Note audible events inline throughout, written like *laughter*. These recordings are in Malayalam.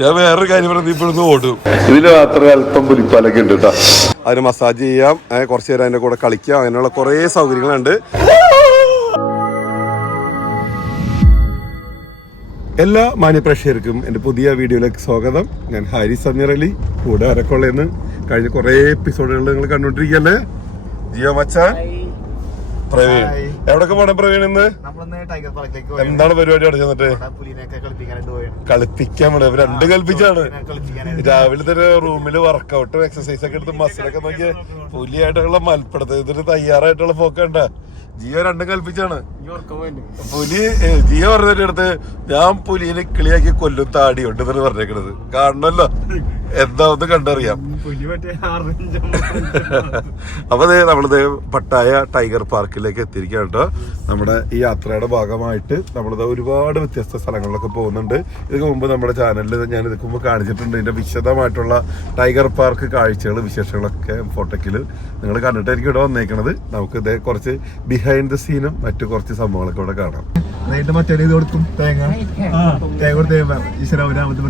ഞാൻ വേറൊരു കാര്യം പറഞ്ഞത് ഇപ്പോഴൊന്ന് ഓടും. ഇതിന് മാത്രം അല്പം പുലിപ്പാലൊക്കെ ഉണ്ട് കേട്ടോ അതിന് മസാജ് ചെയ്യാം. കുറച്ച് നേരം അതിന്റെ കൂടെ കളിക്കാം. അങ്ങനെയുള്ള കുറേ സൗകര്യങ്ങളുണ്ട്. എല്ലാ മാന്യപ്രേക്ഷകർക്കും എന്റെ പുതിയ വീഡിയോയിലേക്ക് സ്വാഗതം. ഞാൻ ഹാരി സമീർ അലി കൂടെ അരക്കൊള്ളയെന്ന് കഴിഞ്ഞ കുറേ എപ്പിസോഡുകൾ നിങ്ങൾ കണ്ടുകൊണ്ടിരിക്കുകയല്ലേ? ജിയോ മച്ചാൻ. പ്രവീൺ. എവിടൊക്കെ പോണം പ്രവീൺ ഇന്ന്? എന്താണ് പരിപാടി അവിടെ ചെന്നിട്ട്? കളിപ്പിക്കാൻ വേണ്ടി രണ്ട് കൽപ്പിച്ചാണ് കളിപ്പിക്കാനായിട്ട്. രാവിലെ തന്നെ റൂമിൽ വർക്കൗട്ട് എക്സസൈസ് ഒക്കെ എടുത്ത് മസിലൊക്കെ നോക്കി പുലിയായിട്ടുള്ള മൽപ്പെടുത്ത്. ഇതിന് തയ്യാറായിട്ടുള്ള പോക്കണ്ട ജിയോ രണ്ടും കൽപ്പിച്ചാണ് പുലി ജിയോ പറഞ്ഞതിന്റെ അടുത്ത് ഞാൻ പുലിനെ കിളിയാക്കി കൊല്ലും താടി ഉണ്ട് എന്നാണ് പറഞ്ഞേക്കണത്. കാണണല്ലോ. എന്താ ഒന്ന് കണ്ടറിയാം. *laughs* അപ്പൊ ദേ നമ്മളിത് പട്ടായ ടൈഗർ പാർക്കിലേക്ക് എത്തിയിരിക്കുകയാണ് കേട്ടോ. നമ്മുടെ ഈ യാത്രയുടെ ഭാഗമായിട്ട് നമ്മളിത് ഒരുപാട് വ്യത്യസ്ത സ്ഥലങ്ങളിലൊക്കെ പോകുന്നുണ്ട്. ഇതിന് മുമ്പ് നമ്മുടെ ചാനലിൽ ഞാൻ ഇതിന് മുമ്പ് കാണിച്ചിട്ടുണ്ട്. ഇതിന്റെ വിശദമായിട്ടുള്ള ടൈഗർ പാർക്ക് കാഴ്ചകൾ വിശേഷങ്ങളൊക്കെ ഫോട്ടോക്കിൽ നിങ്ങൾ കണ്ടിട്ടായിരിക്കും ഇവിടെ വന്നേക്കണത്. നമുക്ക് ഇതേ കുറച്ച് ബിഹൈൻഡ് ദ സീനും മറ്റു കുറച്ച് സംഭവങ്ങളൊക്കെ ഇവിടെ കാണാം. എന്നിട്ട് മറ്റേ ഇത് കൊടുക്കും തേങ്ങ. തേങ്ങ കൊടുത്ത് ഈശ്വരാമരാമത്ത്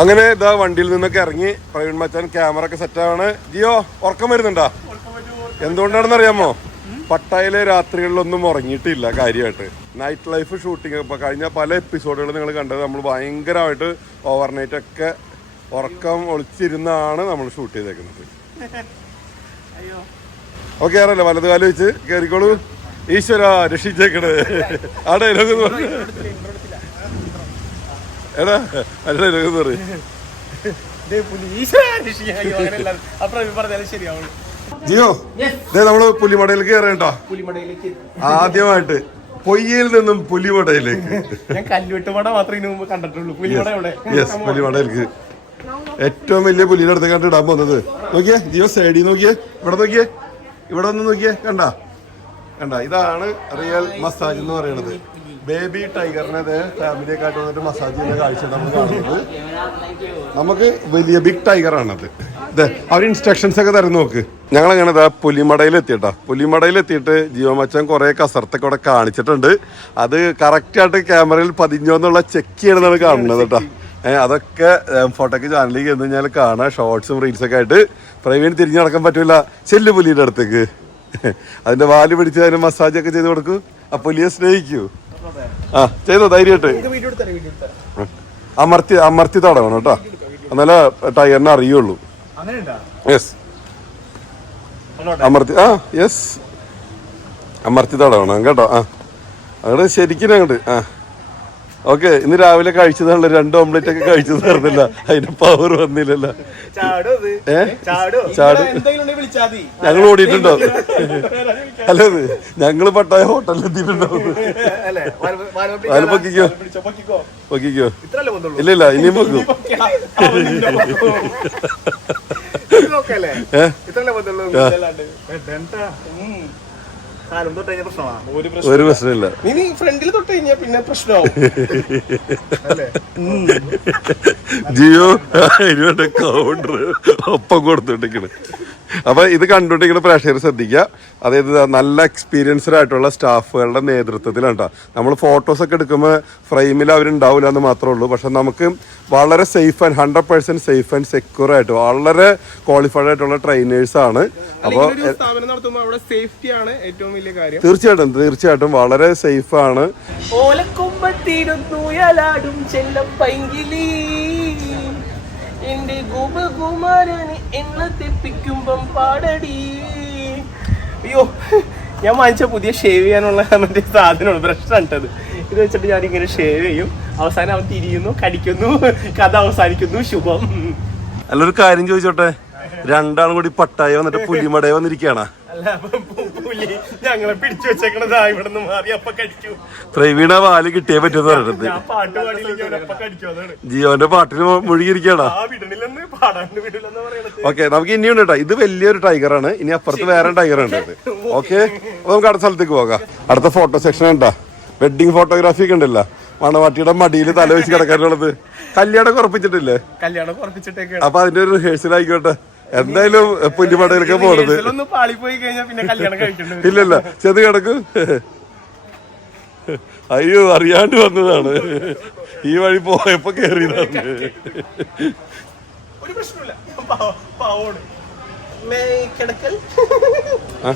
അങ്ങനെ ഇതാ വണ്ടിയിൽ നിന്നൊക്കെ ഇറങ്ങി പ്രവീൺ മച്ചാൻ ക്യാമറ ഒക്കെ സെറ്റ് ആവാണ് ജിയോ ഉറക്കം വരുന്നുണ്ടോ? എന്തുകൊണ്ടാണെന്ന് അറിയാമോ പട്ടായയിലെ രാത്രികളിലൊന്നും ഉറങ്ങിയിട്ടില്ല കാര്യമായിട്ട് നൈറ്റ് ലൈഫ് ഷൂട്ടിംഗ് ഇപ്പൊ കഴിഞ്ഞ പല എപ്പിസോഡുകളും നിങ്ങൾ കണ്ടത് നമ്മൾ ഭയങ്കരമായിട്ട് ഓവർനൈറ്റ് ഒക്കെ ഉറക്കം ഒളിച്ചിരുന്നാണ് നമ്മൾ ഷൂട്ട് ചെയ്തേക്കുന്നത്. ഓക്കെ കേറല്ലേ വലത് കാലം വെച്ച് കയറിക്കോളൂ ഈശ്വര രക്ഷിച്ചേക്കണേ. ആടെ എടാ അല്ല പറയും. പറയും പറഞ്ഞാലും ശരിയാവുള്ളൂ. ജിയോ? ദേ നമ്മൾ പുലിമടയിലേക്ക് കയറേട്ടോ പുലിമടയിലേക്ക് ആദ്യമായിട്ട് പൊയ്യയിൽ നിന്നും പുലിമടയിലേക്ക്. ഞാൻ കല്ലുവെട്ടുമട മാത്രമേ ഇതിനു മുമ്പ് കണ്ടിട്ടുള്ളൂ. പുലിമട ഇവിടെ യെസ് പുലിമടയിലേക്ക്. ഏറ്റവും വലിയ പുലിയുടെ അടുത്ത് കണ്ട് ഇടാൻ പോകുന്നത്. നോക്കിയേ ജിയോ സൈഡിൽ നോക്കിയേ ഇവിടെ നോക്കിയേ ഇവിടെ ഒന്ന് നോക്കിയേ കണ്ട? കണ്ട? ഇതാണ് റിയൽ മസാജ് എന്ന് പറയുന്നത്. ബേബി ടൈഗറിനെ ഫാമിലിയൊക്കെ ആയിട്ട് വന്നിട്ട് മസാജ് ചെയ്യുന്ന കാഴ്ച നമ്മൾ കാണുന്നത്. നമുക്ക് വലിയ ബിഗ് ടൈഗർ ആണത് ഇത് അവർ ഇൻസ്ട്രക്ഷൻസ് ഒക്കെ തരുന്നു നോക്ക്. ഞങ്ങൾ അങ്ങനെ ഇതാ പുലിമടയിൽ എത്തിയിട്ടാ പുലിമടയിൽ എത്തിയിട്ട് ജിയോ മച്ചാൻ കുറെ കസർത്തൊക്കെ ഇവിടെ കാണിച്ചിട്ടുണ്ട്. അത് കറക്റ്റ് ആയിട്ട് ക്യാമറയിൽ പതിഞ്ഞോ എന്നുള്ള ചെക്ക് ചെയ്യണമെന്നാണ് കാണുന്നത് കേട്ടോ. ഏഹ് അതൊക്കെ ഫോട്ടോക്ക് ചാനലിലേക്ക് എന്ന് കഴിഞ്ഞാൽ കാണാം. ഷോർട്സും റീൽസ് ഒക്കെ ആയിട്ട്. പ്രവീൺ തിരിഞ്ഞു നടക്കാൻ പറ്റില്ല ചെല്ലു പുലിയുടെ അടുത്തേക്ക്. അതിന്റെ വാൽ പിടിച്ച് അതിന് മസാജ് ഒക്കെ ചെയ്ത് കൊടുക്കൂ. ആ പുലിയെ സ്നേഹിക്കൂ. ആ ചെയ്തോ ധൈര്യമായിട്ട്? അമർത്തി അമർത്തി തടവണം കേട്ടോ. എന്നാലേ ടയറിനെ അറിയുള്ളൂ. യെസ് അമർത്തി ആ യെസ് അമർത്തി തടവണം കേട്ടോ ആ. അങ്ങോട്ട് ശരിക്കും അങ്ങോട്ട് ആ. ഓക്കെ ഇന്ന് രാവിലെ കഴിച്ചതാണല്ലോ രണ്ട് ഓംലെറ്റ് ഒക്കെ കഴിച്ചു തീർന്നില്ല അതിന്റെ പവർ വന്നില്ലല്ലോ. ചാടോ ഞങ്ങൾ ഓടിയിട്ടുണ്ടോ? അല്ല ഇത് ഞങ്ങൾ പട്ടായ ഹോട്ടലിൽ എത്തിയിട്ടുണ്ടോ? വാൽ പൊക്കിക്കോ. പൊക്കിക്കോ. ഇല്ല ഇല്ല ഇനിയും ഏഹ് പൊക്കോ. ഇത് ഒരു പ്രശ്നം ഒരു പ്രശ്നമില്ല. നീ നീ ഫ്രണ്ടിൽ തൊട്ട് കഴിഞ്ഞാ പിന്നെ പ്രശ്നമാവും. ജിയോ അതിനുവേണ്ട കൗണ്ടർ ഒപ്പം കൊടുത്തോണ്ടിരിക്കണ് അപ്പൊ ഇത് കണ്ടോണ്ടിരിക്കുന്ന പ്രേക്ഷകർ ശ്രദ്ധിക്കുക. അതായത് നല്ല എക്സ്പീരിയൻസ്ഡ് ആയിട്ടുള്ള സ്റ്റാഫുകളുടെ നേതൃത്വത്തിലാണ് കേട്ടോ നമ്മൾ ഫോട്ടോസ് ഒക്കെ എടുക്കുമ്പോൾ ഫ്രെയിമിൽ അവരുണ്ടാവില്ല എന്ന് മാത്രമേ ഉള്ളൂ. പക്ഷെ നമുക്ക് വളരെ safe and hundred percent safe and secure ആയിട്ട് വളരെ ക്വാളിഫൈഡ് ആയിട്ടുള്ള ട്രെയിനേഴ്സ് ആണ്. അപ്പോൾ ഒരു സ്ഥാപനം നടത്തുമ്പോൾ അവിടെ സേഫ്റ്റി ആണ് ഏറ്റവും വലിയ കാര്യം. തീർച്ചയായിട്ടും തീർച്ചയായിട്ടും വളരെ സേഫ് ആണ്. ഓലക്കൊമ്പത്തിരുന്നു ചെല്ലം പൈങ്കിളി എന്റെ ഗോപകുമാരന് എന്ന തെപ്പിക്കുമ്പം പാടടി. അയ്യോ ഞാൻ വാങ്ങിച്ച പുതിയ ഷേവ് ചെയ്യാനുള്ള മറ്റേ സാധനമാണ് ബ്രഷ് ഇട്ടത് ഇത് വെച്ചിട്ട് ഞാൻ ഇങ്ങനെ ഷേവ് ചെയ്യും. അവസാനം അവൻ തിരിയുന്നു കടിക്കുന്നു കഥ അവസാനിക്കുന്നു ശുഭം. അല്ലൊരു കാര്യം ചോദിച്ചോട്ടെ? രണ്ടാളും കൂടി പട്ടായ വന്നിട്ട് പുലിമടയെ വന്നിരിക്കുകയാണ്. ഞങ്ങളെ പിടിച്ചു വെച്ചേക്കണതാ ഇവിടെ നിന്ന് മാറി അപ്പൊ കടിച്ചു. പ്രവീണ വാൽ കിട്ടിയേ പറ്റുന്ന അതാണ്. ജിയോന്റെ പാട്ടിന് പറയണത്. ഓക്കെ നമുക്ക് ഇനിയുണ്ട് കേട്ടോ. ഇത് വലിയൊരു ടൈഗറാണ് ഇനി അപ്പുറത്ത് വേറെ ടൈഗർ ഉണ്ട് ഓക്കെ നമുക്ക് അടുത്ത സ്ഥലത്തേക്ക് പോകാം. അടുത്ത ഫോട്ടോ സെക്ഷൻ ഉണ്ടാ. വെഡിങ് ഫോട്ടോഗ്രാഫി ഒക്കെ ഉണ്ടല്ലോ. മണവാട്ടിയുടെ മടിയിൽ തല വെച്ച് കിടക്കാനുള്ളത്. കല്യാണം ഉറപ്പിച്ചിട്ടില്ലേ? കല്യാണം അപ്പൊ അതിന്റെ ഒരു റിഹേഴ്സൽ ആയിക്കോട്ടെ. എന്തായാലും പുല്ലിമടയിലൊക്കെ പോണത്. ഇല്ലല്ല ചെന്ന് കിടക്കൂ. അയ്യോ അറിയാണ്ട് വന്നതാണ്. ഈ വഴി പോയപ്പോ കേറിയതാണ്. കിടക്കൽ ആ.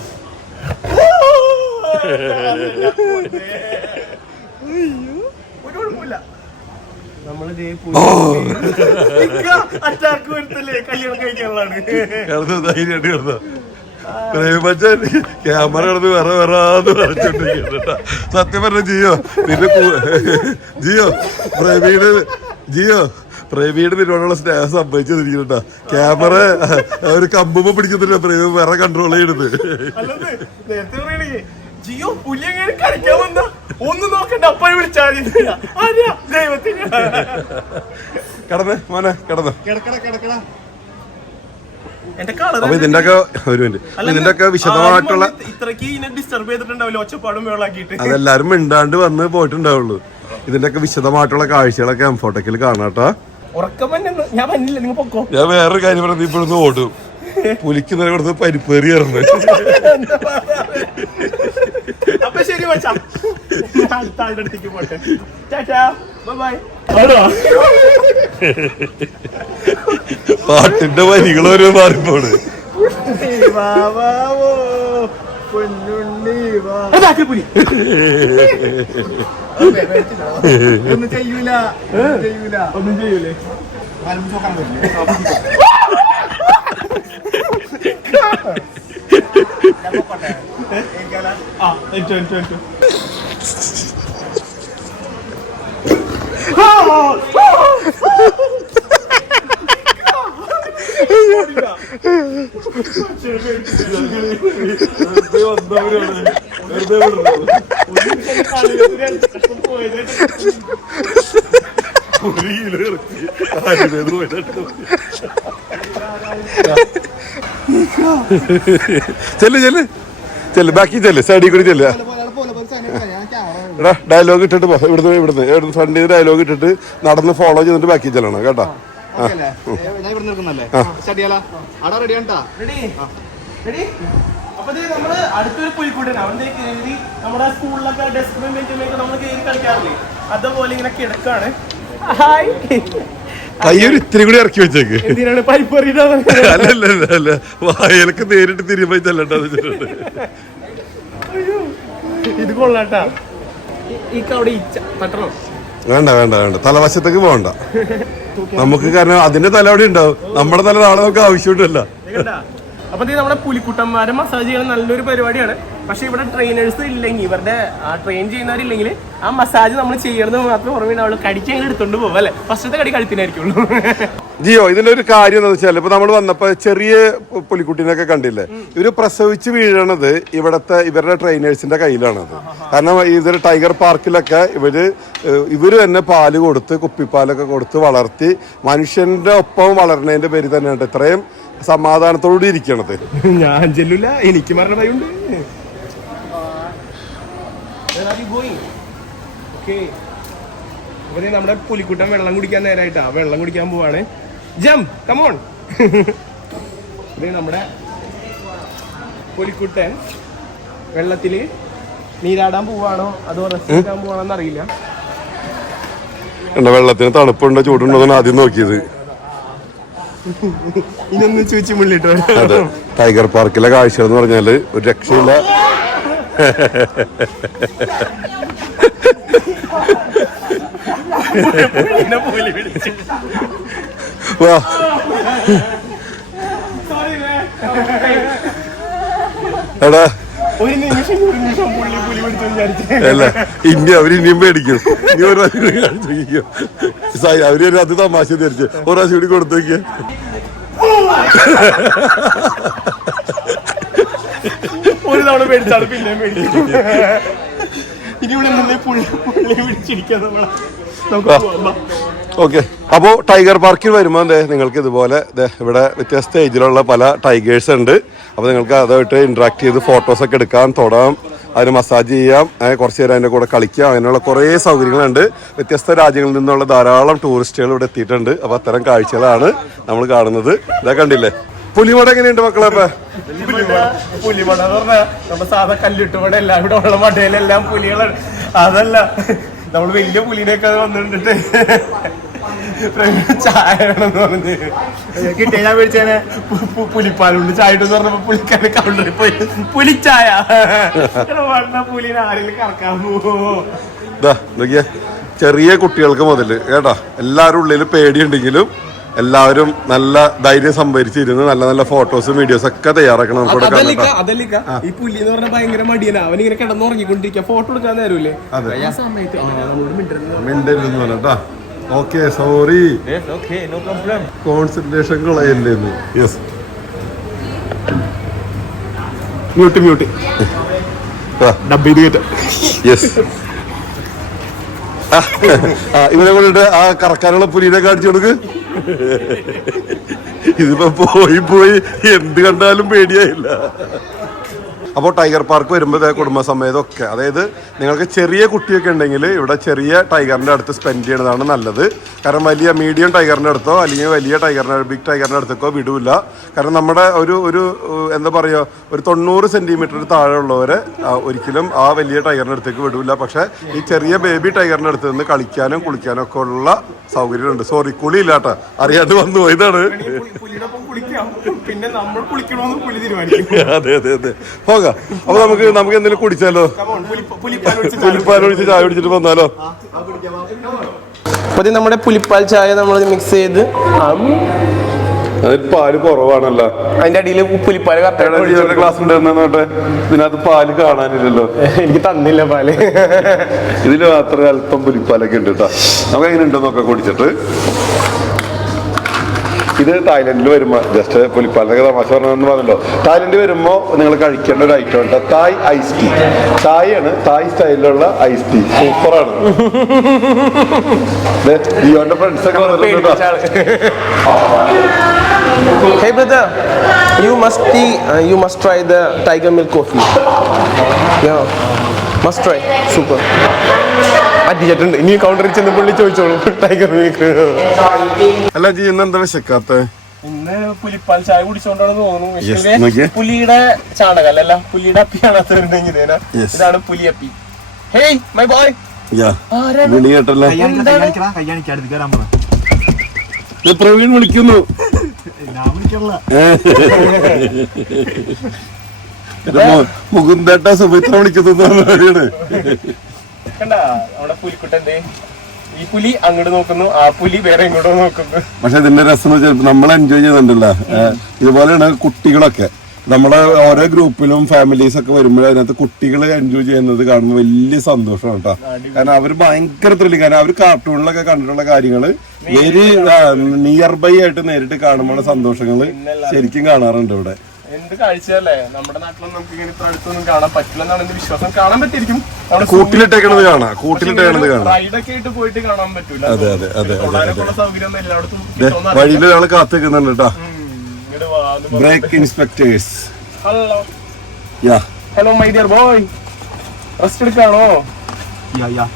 ഒരു കുഴപ്പമില്ല നമ്മളിതേ അറ്റാക്ക് *laughs* വരുത്തല്ലേ കല്യാണം കഴിക്കാനുള്ളതാണ്. കിടന്ന് ധൈര്യമായിട്ട് കിടന്ന. പ്രേമച്ചൻ ക്യാമറ കിടന്ന് വേറെ വേറാന്ന് സത്യം പറഞ്ഞ ജിയോ നിന്റെ *laughs* ജിയോ പ്രവീണ് ജിയോ പ്രവീണ് നിന്നോടുള്ള സ്നേഹം സംഭവിച്ചിരിക്കണ്ട ക്യാമറ ഒരു കമ്പുമ്പ പിടിക്കുന്നില്ല പ്രേമ വേറെ കൺട്രോൾ ചെയ്യണത്. ജിയോ പുലിയെ കളിക്കാൻ വന്ന ഒന്നും നോക്കണ്ട അപ്പോഴും വിളിച്ചാൽ ദൈവത്തിന്. കടന്ന് മോനെ കടന്ന്. കിടക്കട കിടക്കട. അപ്പൊ ഒരു മിനിറ്റ്. വിശദമായിട്ടുള്ള ഇത്രക്ക് ഇതിനെ ഡിസ്റ്റർബ് ചെയ്തിട്ടുണ്ടാവില്ല. ഒച്ചപ്പാടും വെള്ളാക്കിയിട്ട് അതെല്ലാരും മിണ്ടാണ്ട് വന്ന് പോയിട്ടുണ്ടാവുള്ളൂ. ഇതിന്റെയൊക്കെ വിശദമായിട്ടുള്ള കാഴ്ചകളൊക്കെ എംഫോട്ടക്കിൽ കാണാട്ടോ ഞാൻ വേറൊരു കാര്യം പറഞ്ഞു ഇപ്പോഴൊന്ന് ഓടും. പുലിക്കുന്ന ഇവിടുന്ന് പരിപ്പേറി ഇറങ്ങി ശരി മച്ചാ അടുത്ത ആളുടെ അടുത്തേക്ക് പോട്ടെ. ടാറ്റാ ബൈ പാട്ടിന്റെ വരികൾ ഓരോ മാറിപ്പോണ്. ഒന്നും ചെയ്യൂല ഒന്നും ചെയ്യൂല. ഒന്നും ചെയ്യൂലേ. ആരും നോക്കാൻ പറ്റില്ല? ആ ഏറ്റവും ഏറ്റവും ഏറ്റവും *laughs* ചെല്ല് ചെല്ല്. ചെല്ല് ബാക്കി ചെല്ല്. സൈഡിൽ കൂടി ചെല്ലുക എടാ ഡയലോഗ് ഇട്ടിട്ട് പോ. ഇവിടുന്ന് ഇവിടുന്ന്. ഇവിടുന്ന് ഫ്രണ്ട് ചെയ്ത് ഡയലോഗ് ഇട്ടിട്ട് നടന്ന് ഫോളോ ചെയ്തിട്ട് ബാക്കി ചെല്ലണം കേട്ടോ? അപ്പൊ ദേ നമ്മൾ അടുത്തൊരു പുലിക്കൂട്ടൻ അവൻ ദേ കയറി നമ്മുടെ സ്കൂളിലൊക്കെ ഡെസ്ക് ബെഞ്ചിലൊക്കെ നമ്മൾ കയറി കളിക്കാറില്ലേ? അതുപോലെ ഇങ്ങനെ കിടക്കാണ്. ഹായ് കയ്യൊരു ഇത്തിരി കൂടി ഇറക്കി വെച്ചേക്ക്. അല്ല അല്ല അല്ല അല്ല. വായലക്ക് നേരിട്ട് ചെല്ലണ്ടെന്ന് വെച്ചിട്ടുണ്ട്. ഇത് കൊള്ളാട്ടാ. വേണ്ട വേണ്ട വേണ്ട. തലവശത്തേക്ക് പോകണ്ട. നമുക്ക് കാരണം അതിന്റെ തല അവിടെ ഉണ്ടാവും. നമ്മുടെ തല നാളെ നമുക്ക് ആവശ്യമുണ്ടല്ല? അപ്പൊ നമ്മുടെ പുലിക്കുട്ടന്മാരെ മസാജ് ചെയ്യുന്ന നല്ലൊരു പരിപാടിയാണ്. പക്ഷെ ഇവിടെ ട്രെയിനേഴ്സ് ഇല്ലെങ്കിൽ ഇവരുടെ ട്രെയിൻ ചെയ്യുന്നവരില്ലെങ്കിൽ ആ മസാജ് നമ്മൾ ചെയ്യണത് മാത്രം ഓർമ്മയുണ്ടാവുള്ളൂ കടിക്കാൻ എടുത്തോണ്ട് പോകും അല്ലെ? ഫസ്റ്റത്തെ കടി കഴുത്തിനായിരിക്കുള്ളൂ. ജിയോ ഇതിന്റെ ഒരു കാര്യം എന്താണെന്ന് വെച്ചാൽ ഇപ്പൊ നമ്മൾ വന്നപ്പോ ചെറിയ പുലിക്കുട്ടീനൊക്കെ കണ്ടില്ലേ? ഇവർ പ്രസവിച്ച് വീഴണത് ഇവിടത്തെ ഇവരുടെ ട്രെയിനേഴ്സിന്റെ കയ്യിലാണത്. കാരണം ഇതൊരു ടൈഗർ പാർക്കിലൊക്കെ ഇവർ ഇവർ തന്നെ പാൽ കൊടുത്ത് കുപ്പിപ്പാലൊക്കെ കൊടുത്ത് വളർത്തി മനുഷ്യന്റെ ഒപ്പം വളരണതിന്റെ പേര് തന്നെയാണ് ഇത്രയും സമാധാനത്തോടുകൂടി ഇരിക്കണത്. ഞാൻ ചെല്ലൂല എനിക്ക് മരണ ഭയമുണ്ട് അപ്പൊ നമ്മുടെ പുലിക്കുട്ടൻ വെള്ളം കുടിക്കാൻ നേരായിട്ടാ. വെള്ളം കുടിക്കാൻ പോവാണ്. ജം കമോൺ *laughs* ഇത് നമ്മുടെ പുലിക്കുട്ടൻ വെള്ളത്തിൽ നീരാടാൻ പോവാണോ? അതോ റെസ്റ്റ് എടുക്കാൻ പോവാണോ അറിയില്ല. എന്റെ വെള്ളത്തിന് തണുപ്പുണ്ടോ? ചൂടുണ്ടോ എന്നാണ് ആദ്യം നോക്കിയത്. *laughs* ഇതൊന്നും ചൂച്ചി മുള്ളിട്ടോ? അതെ. ടൈഗർ പാർക്കിലെ കാഴ്ച എന്ന് പറഞ്ഞാൽ ഒരു രക്ഷയില്ല. *laughs* വാ. എടാ ഒരു നിമിഷം ഒരു നിമിഷം പുള്ളി പുലി പിടിച്ചു വിചാരിച്ചു അല്ല ഇനി അവർ ഇനിയും പേടിക്കും. ഇനി ഒരു പ്രാവശ്യം കൂടി കാണിച്ചു നോക്കിയോ സായി അവർ ഒരു അത് തമാശ ധരിച്ചു ഒരു പ്രാവശ്യം കൂടി കൊടുത്തു നോക്കിയ. ഒരു തവണ പേടിച്ചാണ് പിന്നെ പേടിച്ചു ഇനി ഇവിടെ നിന്ന് പുള്ളി പുള്ളി പിടിച്ചിരിക്കാൻ നമ്മളെ. നമുക്ക് പോവാം ഓക്കെ. അപ്പോൾ ടൈഗർ പാർക്കിൽ വരുമ്പോൾ ദേ നിങ്ങൾക്ക് ഇതുപോലെ ഇവിടെ വ്യത്യസ്ത ഏജിലുള്ള പല ടൈഗേഴ്സ് ഉണ്ട്. അപ്പോൾ നിങ്ങൾക്ക് അതായിട്ട് ഇൻട്രാക്ട് ചെയ്ത് ഫോട്ടോസ് ഒക്കെ എടുക്കാം തൊടാം അതിന് മസാജ് ചെയ്യാം കുറച്ച് നേരം അതിന്റെ കൂടെ കളിക്കാം അങ്ങനെയുള്ള കുറേ സൗകര്യങ്ങളുണ്ട്. വ്യത്യസ്ത രാജ്യങ്ങളിൽ നിന്നുള്ള ധാരാളം ടൂറിസ്റ്റുകൾ ഇവിടെ എത്തിയിട്ടുണ്ട്. അപ്പോൾ അത്തരം കാഴ്ചകളാണ് നമ്മൾ കാണുന്നത്. ഇതാ കണ്ടില്ലേ? പുലിമട എങ്ങനെയുണ്ട് മക്കളെ പുലിമട എന്ന് പറഞ്ഞാൽ നമ്മുടെ സാധാ കല്ലിട്ടുമട എല്ലാം ഇവിടെ ഉള്ള മടയിലെല്ലാം പുലികളാണ് അതല്ല നമ്മൾ വലിയ പുലിനെയൊക്കെ വന്നിട്ട് ചായ വേണമെന്ന് പറഞ്ഞ്. കിട്ടിയ ഞാൻ മേടിച്ചേനെ പു- പു- പുലിപ്പാലുണ്ട് ചായ ഇട്ടെന്ന് പറഞ്ഞപ്പോ കൗണ്ടറിൽ പോയി. പുലിച്ചായ. പുലിനാരിൽ വന്ന പുലിനെ ആരെങ്കിലും കറക്കാൻ പോവോ? ചെറിയ കുട്ടികൾക്ക് മുതൽ കേട്ടോ? എല്ലാവരും ഉള്ളിൽ പേടിയുണ്ടെങ്കിലും എല്ലാവരും നല്ല ധൈര്യം സംഭരിച്ചിരുന്ന് നല്ല നല്ല ഫോട്ടോസും വീഡിയോസ് ഒക്കെ തയ്യാറാക്കണം നമുക്ക് എടുക്കാൻ ഈ പുലി എന്ന് പറഞ്ഞാൽ ഭയങ്കര മടിയനാ അവൻ ഇങ്ങനെ കിടന്നുറങ്ങിക്കൊണ്ടിരിക്കുക. ഫോട്ടോ എടുക്കാൻ നേരമില്ലേ. മിണ്ടരുതെന്ന് പറഞ്ഞാ. ഓക്കെ സോറി കോൺസെൻട്രേഷൻ കളയല്ലേ യെസ് മ്യൂട്ട് മ്യൂട്ട് ഡബ് ചെയ്ത് യെസ് ഇവനെ കൊണ്ടിട്ട് ആ കറക്കാനുള്ള പുലിനെ കാണിച്ചു കൊടുക്ക്. ഇതിപ്പോ പോയി പോയി എന്ത് കണ്ടാലും പേടിയായില്ല. അപ്പോൾ ടൈഗർ പാർക്ക് വരുമ്പോൾ കുടുംബസമേതം ഒക്കെ അതായത് നിങ്ങൾക്ക് ചെറിയ കുട്ടിയൊക്കെ ഉണ്ടെങ്കിൽ ഇവിടെ ചെറിയ ടൈഗറിന്റെ അടുത്ത് സ്പെൻഡ് ചെയ്യണതാണ് നല്ലത്. കാരണം വലിയ മീഡിയം ടൈഗറിന്റെ അടുത്തോ അല്ലെങ്കിൽ വലിയ ടൈഗറിന്റെ ബിഗ് ടൈഗറിന്റെ അടുത്തേക്കോ വിടൂല. കാരണം നമ്മുടെ ഒരു ഒരു എന്താ പറയുക ഒരു തൊണ്ണൂറ് സെന്റിമീറ്റർ താഴെ ഉള്ളവരെ ഒരിക്കലും ആ വലിയ ടൈഗറിന്റെ അടുത്തേക്ക് വിടൂല. പക്ഷേ ഈ ചെറിയ ബേബി ടൈഗറിന്റെ അടുത്ത് നിന്ന് കളിക്കാനും കുളിക്കാനും ഒക്കെ ഉള്ള സൗകര്യമുണ്ട് സോറി കുളിയില്ല കേട്ടോ അറിയാണ്ട് വന്നു പോയതാണ്. പിന്നെ നമ്മൾ കുളിക്കണമെന്ന് പുലി തീരുമാനിക്കും. *laughs* അതെ അതെ അതെ. പോകാം. അപ്പൊ നമുക്ക് നമുക്ക് എന്തെങ്കിലും കുടിച്ചാലോ? പുലിപ്പാൽ ഒഴിച്ച് ചായ കുടിച്ചിട്ട് വന്നാലോ? അപ്പൊ നമ്മുടെ പുലിപ്പാൽ ചായ നമ്മൾ മിക്സ് ചെയ്ത് അതിൽ പാൽ കുറവാണല്ലോ. അതിന്റെ അടിയിൽ പുലിപ്പാൽ കറക്റ്റ് ഗ്ലാസ് ഉണ്ടായിരുന്നോട്ടെ ഇതിനകത്ത് പാൽ കാണാനില്ലല്ലോ. എനിക്ക് തന്നില്ല പാൽ. ഇതിൽ മാത്രമേ അല്പം പുലിപ്പാലൊക്കെ ഉണ്ട് കേട്ടോ. നമുക്ക് എങ്ങനെ ഉണ്ടോ നോക്കാം കുടിച്ചിട്ട് ഇത് തായ്ലൻഡിൽ വരുമ്പോൾ ജസ്റ്റ് പുലിപ്പാലൊക്കെ തമാശ പറഞ്ഞതെന്ന് പറഞ്ഞല്ലോ തായ്ലൻഡിൽ വരുമ്പോൾ നിങ്ങൾ കഴിക്കേണ്ട ഒരു ഐറ്റം ഉണ്ട് തായ് ഐസ് ടീ തായാണ് തായ് സ്റ്റൈലിലുള്ള ഐസ് ടീ സൂപ്പറാണ് ജിയോന്റെ ഫ്രണ്ട്സ് ഒക്കെ വന്നിട്ടുണ്ട്. Hey brother, you must be, uh, you must try the tiger milk coffee. Yeah, must try. Super. അടിച്ചിട്ടുണ്ട് ഇനി കൗണ്ടറിൽ ചെന്ന് പുള്ളി ചോദിച്ചോളൂ. ടൈഗർ മിൽക്ക് അല്ല ജി ഇന്ന് എന്താ വിശക്കാത്ത ഇന്ന് പുലിപ്പാൽ ചായ കുടിച്ചോണ്ടാണെന്ന് തോന്നുന്നു. പുലിയുടെ ചാണകം അല്ല പുലിയുടെ അപ്പിയാണ് അത്തരുണ്ടെങ്കിൽ ഇതാണ് പുലിയപ്പി. ഹേയ് മൈ ബോയ് പ്രവീൺ വിളിക്കുന്നു. മുകുന്ദേട്ട സുമിത്ര വിളിക്കുന്നു കണ്ട അവിടെ പുലിക്കുട്ടന്റെ ഈ പുലി അങ്ങോട്ട് നോക്കുന്നു ആ പുലി വേറെ ഇങ്ങോട്ട് നോക്കുന്നു. പക്ഷെ ഇതിന്റെ രസം എന്ന് വെച്ചാൽ നമ്മൾ എൻജോയ് ചെയ്യുന്നുണ്ടല്ലോ ഇതുപോലെയാണ് കുട്ടികളൊക്കെ. നമ്മളെ ഓരോ ഗ്രൂപ്പിലും ഫാമിലീസ് ഒക്കെ വരുമ്പോഴും അതിനകത്ത് കുട്ടികൾ എൻജോയ് ചെയ്യുന്നത് കാണുമ്പോൾ വലിയ സന്തോഷമാണ് കേട്ടോ. കാരണം അവർ ഭയങ്കര ത്രില്ലിങ് കാരണം അവർ കാർട്ടൂണിലൊക്കെ കണ്ടിട്ടുള്ള കാര്യങ്ങൾ വെരി നിയർ ബൈ ആയിട്ട് നേരിട്ട് കാണുമ്പോൾ സന്തോഷങ്ങൾ ശരിക്കും കാണാറുണ്ട് ഇവിടെ. എന്ത് കാഴ്ചയല്ലേ? നമ്മുടെ നാട്ടിലൊന്നും നമുക്ക് ഇങ്ങനെ ഇത്ര അടുത്തൊന്നും കാണാൻ പറ്റില്ല എന്നാണ് എന്റെ വിശ്വാസം. കാണാൻ പറ്റിയിരിക്കും. കൂട്ടിലിട്ടേക്കണത് കാണാം. കൂട്ടിലിട്ടേക്കണത് കാണാം. റൈഡൊക്കെ ആയിട്ട് പോയിട്ട് കാണാൻ പറ്റൂല. അതെ അതെ അതെ അതെ സൗകര്യം എല്ലായിടത്തും വഴിയിൽ ഒരാൾ കാത്തിക്കുന്നുണ്ട് കേട്ടോ. ഇങ്ങോട്ട് വാ break inspectors hello yeah. Hello my dear boy rest എടുക്കാണോ? Yeah yeah.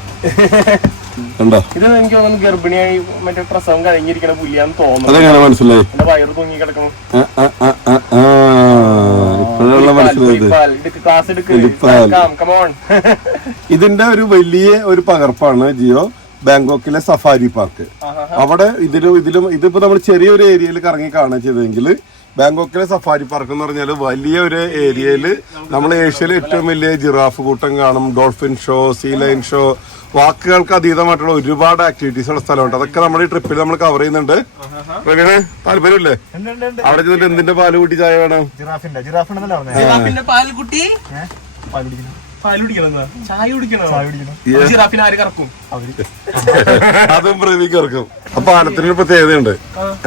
കണ്ടോ? ഇത് എനിക്ക് തോന്നുന്നു ഗർഭിണിയായി മറ്റേ പ്രസവം കഴിഞ്ഞിരിക്കണ പുലിയാന്ന് തോന്നുന്നു. അതെങ്ങനെ മനസ്സിലായി? എന്റെ വയറ് തൂങ്ങി കിടക്കണം മനസ്സിലായത്. *laughs* ഇതിന്റെ ഒരു വലിയ ഒരു പകർപ്പാണ് ജിയോ ബാങ്കോക്കിലെ സഫാരി പാർക്ക്. അവിടെ ഇതിലും ഇതിലും ഇതിപ്പോ നമ്മൾ ചെറിയൊരു ഏരിയയിൽ കറങ്ങി കാണാൻ ചെയ്തെങ്കിൽ ബാങ്കോക്കിലെ സഫാരി പാർക്ക് എന്ന് പറഞ്ഞാൽ വലിയ ഒരു ഏരിയയിൽ നമ്മൾ ഏഷ്യയിലെ ഏറ്റവും വലിയ ജിറാഫ് കൂട്ടം കാണും. Dolphin show sea lion show വാക്കുകൾക്ക് അതീതമായിട്ടുള്ള ഒരുപാട് ആക്ടിവിറ്റീസ് ഉള്ള സ്ഥലമുണ്ട്. അതൊക്കെ നമ്മൾ ഈ ട്രിപ്പിൽ നമ്മൾ കവർ ചെയ്യുന്നുണ്ട്. പ്രവീണ് താല്പര്യമില്ലേ? അവിടെ ചെന്നിട്ട് എന്തിന്റെ പാൽ കൂട്ടി ചായ വേണം? ജിറാഫിന്റെ പാൽ ഒരു അവർ. അതും പ്രവീക്ക് ഇറക്കും അപ്പൊ പാലത്തിന് പ്രത്യേകതയുണ്ട്.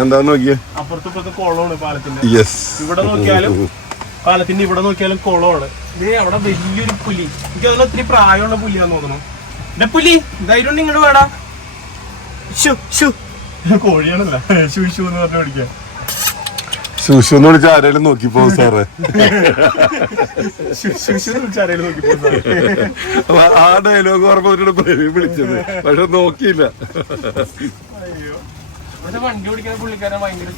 എന്താന്ന് നോക്കിയേ? അപ്പുറത്തും കുളമാണ് പാലത്തിന്റെ. യെസ് ഇവിടെ നോക്കിയാലും പാലത്തിന്റെ ഇവിടെ നോക്കിയാലും കുളമാണ്. അവിടെ വലിയൊരു പുലി. എനിക്ക് ഒത്തിരി പ്രായമുള്ള പുലിയാന്ന് തോന്നുന്നു. പുലി ധൈര്യം ഇങ്ങോട്ട് വേടാ. കോഴിയാണല്ല. ഷൂ ഷൂ എന്ന് പറഞ്ഞു പിടിക്കാം ശുശു എന്ന് വിളിച്ച ആരെങ്കിലും നോക്കിപ്പോ സാറേ. ആ ഡയലോഗ് ഓർമ്മ വിളിച്ചത്. പക്ഷെ നോക്കിയില്ല. വണ്ടി ഓടിക്കുന്ന പുള്ളിക്കാരൻ ഭയങ്കര.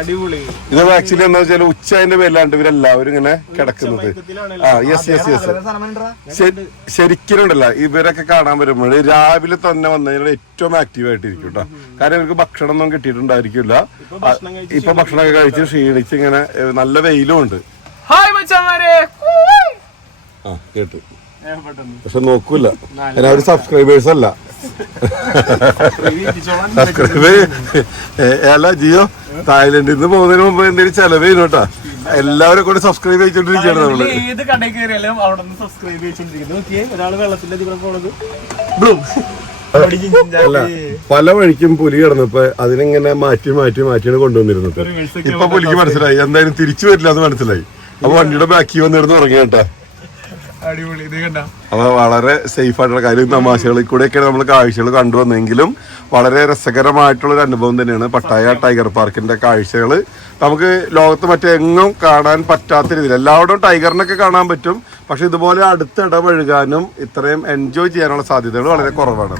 അടിപൊളി. ഇത് ആക്ച്വലി എന്താ വെച്ചാൽ ഉച്ചതിന്റെ പേരിലാണ്ട് ഇവരെല്ലാവരും ഇങ്ങനെ കിടക്കുന്നത്. ആ യെസ് യെസ് യെസ് ശരിക്കും ഉണ്ടല്ല ഇവരൊക്കെ കാണാൻ വരുമ്പോൾ രാവിലെ തന്നെ വന്നതിനോട് ഏറ്റവും ആക്റ്റീവ് ആയിട്ടിരിക്കും കേട്ടോ കാരണം ഇവർക്ക് ഭക്ഷണം ഒന്നും കിട്ടിയിട്ടുണ്ടായിരിക്കില്ല. ഇപ്പൊ ഭക്ഷണമൊക്കെ കഴിച്ച് ക്ഷീണിച്ച് ഇങ്ങനെ നല്ല വെയിലും ഉണ്ട്. ഹായ് മച്ചാമാരെ. ആ കേട്ടു. പക്ഷെ നോക്കൂല. അവർ സബ്സ്ക്രൈബേഴ്സ് അല്ല. സബ്സ്ക്രൈബ് അല്ല ജിയോ തായ്ലൻഡിൽ നിന്ന് പോകുന്നതിന് മുമ്പ് എന്തെങ്കിലും ചെലവ് ചെയ്യുന്നു കേട്ടാ. എല്ലാവരും കൂടെ സബ്സ്ക്രൈബ് ചെയ്തോണ്ടിരിക്കുകയാണ് നമ്മൾ. ഏത് കടയിൽ കയറിയാലും അവിടെ നിന്ന് സബ്സ്ക്രൈബ് ചെയ്തോണ്ടിരിക്കുന്നു. നോക്കിയേ ഒരാൾ വെള്ളത്തിന്റെ പോണത്. അല്ല പല വഴിക്കും പുലി കിടന്നപ്പോ അതിനിങ്ങനെ മാറ്റി മാറ്റി മാറ്റിയാണ് കൊണ്ടുവന്നിരുന്നത്. ഇപ്പൊ പുലിക്ക് മനസ്സിലായി. എന്തായാലും തിരിച്ചു വരില്ല എന്ന് മനസ്സിലായി. അപ്പൊ വണ്ടിയുടെ ബാക്കി വന്നിരുന്ന് കേട്ടാ. അടിപൊളി. ഇത് കണ്ട? അപ്പൊ വളരെ സേഫ് ആയിട്ടുള്ള കാര്യം തമാശകളിൽ കൂടെയൊക്കെയാണ് നമ്മൾ കാഴ്ചകൾ കണ്ടുവന്നെങ്കിലും വളരെ രസകരമായിട്ടുള്ള ഒരു അനുഭവം തന്നെയാണ് പട്ടായ ടൈഗർ പാർക്കിന്റെ കാഴ്ചകൾ നമുക്ക് ലോകത്ത് മറ്റെങ്ങും കാണാൻ പറ്റാത്ത രീതിയിൽ എല്ലാവരും ടൈഗറിനൊക്കെ കാണാൻ പറ്റും പക്ഷെ ഇതുപോലെ അടുത്തിടപഴകാനും ഇത്രയും എൻജോയ് ചെയ്യാനുള്ള സാധ്യതകൾ വളരെ കുറവാണ്.